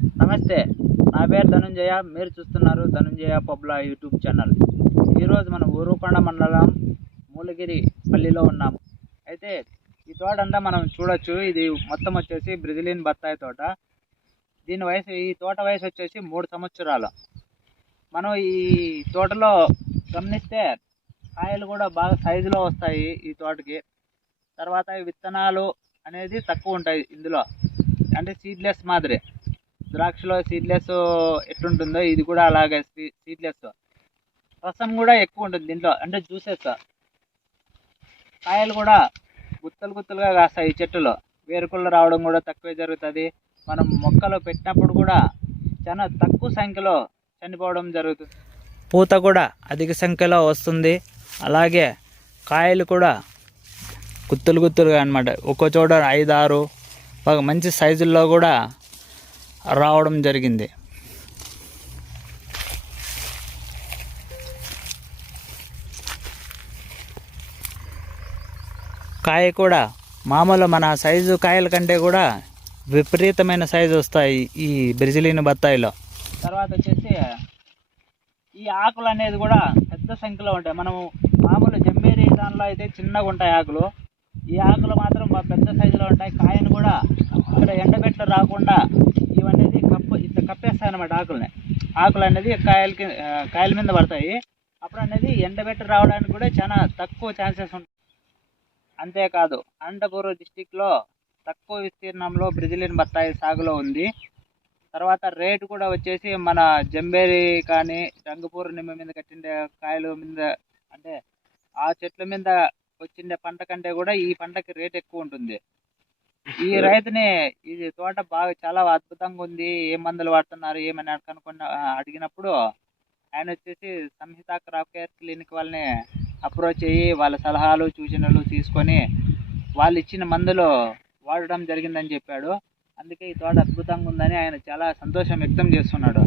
నమస్తే, నా పేరు ధనుంజయ. మీరు చూస్తున్నారు ధనుంజయ పబ్ల యూట్యూబ్ ఛానల్. ఈరోజు మనం ఉరుకొండ మండలం మూలగిరి పల్లిలో ఉన్నాము. అయితే ఈ తోట అంతా మనం చూడొచ్చు. ఇది మొత్తం వచ్చేసి బ్రెజిలియన్ బత్తాయి తోట. ఈ తోట వయసు వచ్చేసి 3 సంవత్సరాలు. మనం ఈ తోటలో గమనిస్తే కాయలు కూడా బాగా సైజులో వస్తాయి ఈ తోటకి. తర్వాత విత్తనాలు అనేది తక్కువ ఉంటాయి ఇందులో, అంటే సీడ్లెస్ మాదిరి. ద్రాక్షలో సీడ్లెస్ ఎట్లుంటుందో ఇది కూడా అలాగే సీడ్లెస్. రసం కూడా ఎక్కువ ఉంటుంది దీంట్లో, అంటే జ్యూసెస్. కాయలు కూడా గుత్తలు గుత్తలుగా కాస్తాయి. చెట్టులో వేరుకుళ్ళు రావడం కూడా తక్కువే జరుగుతుంది. మనం మొక్కలు పెట్టినప్పుడు కూడా చాలా తక్కువ సంఖ్యలో చనిపోవడం జరుగుతుంది. పూత కూడా అధిక సంఖ్యలో వస్తుంది. అలాగే కాయలు కూడా గుత్తులు గుత్తులుగా అనమాట. ఒక్కో చోట 5-6 బాగా మంచి సైజుల్లో కూడా రావడం జరిగింది. కాయ కూడా మామూలు మన సైజు కాయల కంటే కూడా విపరీతమైన సైజు వస్తాయి ఈ బ్రెజిలియన్ బత్తాయిలో. తర్వాత వచ్చేసి ఈ ఆకులు అనేది కూడా పెద్ద సంఖ్యలో ఉంటాయి. మనము మామూలు జంబేరి దానిలో అయితే చిన్నగా ఉంటాయి ఆకులు. ఈ ఆకులు మాత్రం పెద్ద సైజులో ఉంటాయి. కాయను కూడా ఇక్కడ ఎండబెట్ట రాకుండా ఇవనేది కప్పేస్తాయి అన్నమాట. ఆకులు అనేది కాయల మీద పడతాయి. అప్పుడు అనేది ఎండబెట్ట రావడానికి కూడా చాలా తక్కువ ఛాన్సెస్ ఉంటాయి. అంతేకాదు అనంతపురం డిస్టిక్లో తక్కువ విస్తీర్ణంలో బ్రెజిలియన్ బత్తాయి సాగులో ఉంది. తర్వాత రేటు కూడా వచ్చేసి మన జంబేరి కానీ రంగుపూర్ నిమ్మ మీద కట్టిండే కాయల మీద, అంటే ఆ చెట్ల మీద వచ్చిండే పంట కంటే కూడా ఈ పంటకి రేట్ ఎక్కువ ఉంటుంది. ఈ రైతుని ఇది తోట బాగా చాలా అద్భుతంగా ఉంది, ఏ మందులు వాడుతున్నారు ఏమని అడిగినప్పుడు ఆయన వచ్చేసి సంహిత క్రాప్ కేర్ క్లినిక్ వాళ్ళని అప్రోచ్ అయ్యి వాళ్ళ సలహాలు సూచనలు తీసుకొని వాళ్ళు ఇచ్చిన మందులు వాడడం జరిగిందని చెప్పాడు. అందుకే ఈ తోట అద్భుతంగా ఉందని ఆయన చాలా సంతోషం వ్యక్తం చేస్తున్నాడు.